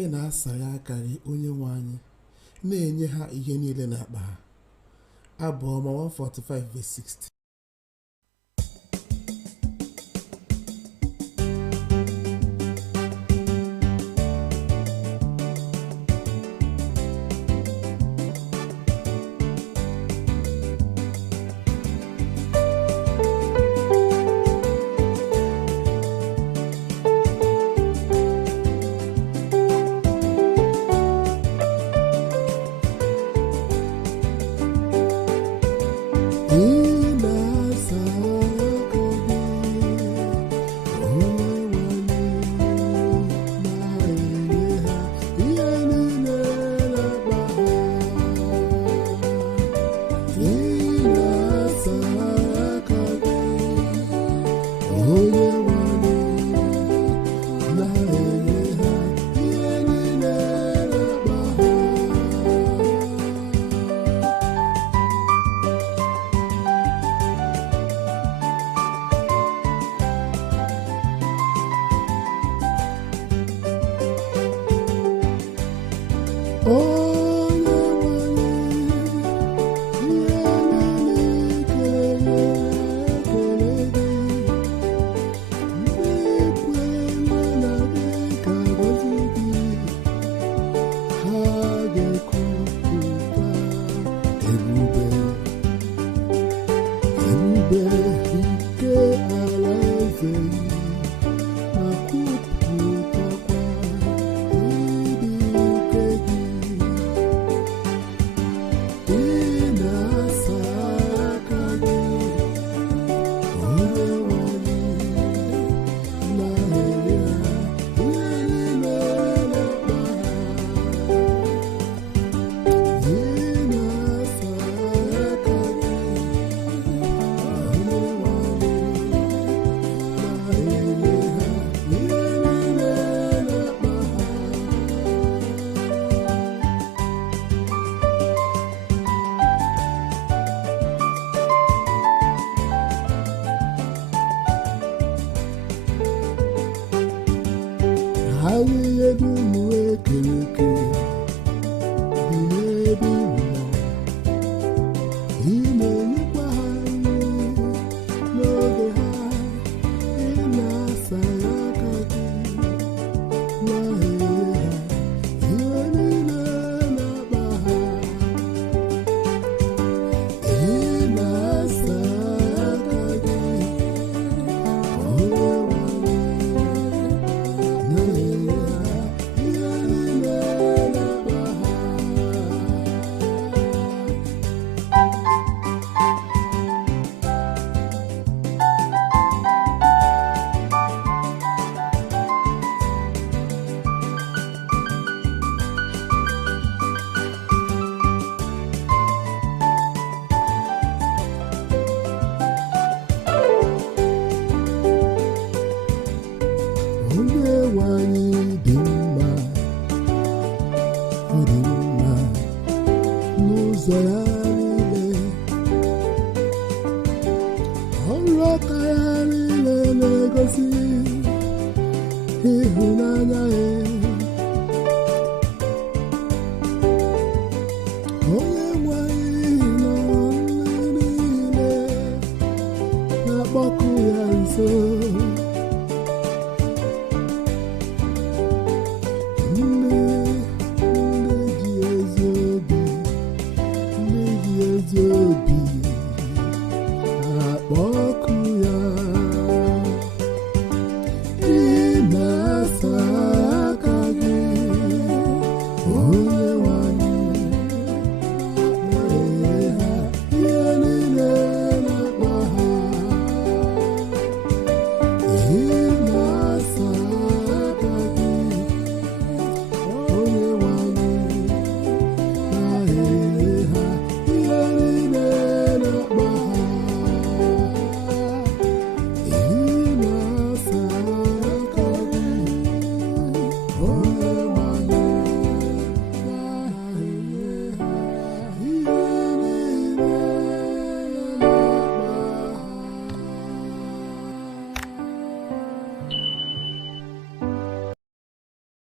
ị na-asaghe aka gị onye nwe anyị, na-enye ha ihe niile na-akpa ha. Abụ ọma 145:60. Ahịhịa dum ekere eke dị n'ebe ị nọ, ị na-enyekwa ha nri n'oge ha, ị na-asaghe aka gị, na-enye ha ihe niile na-akpa ha, ị na-asaghe aka gị, dị mma, ọ dị mma n'ụzọ ya.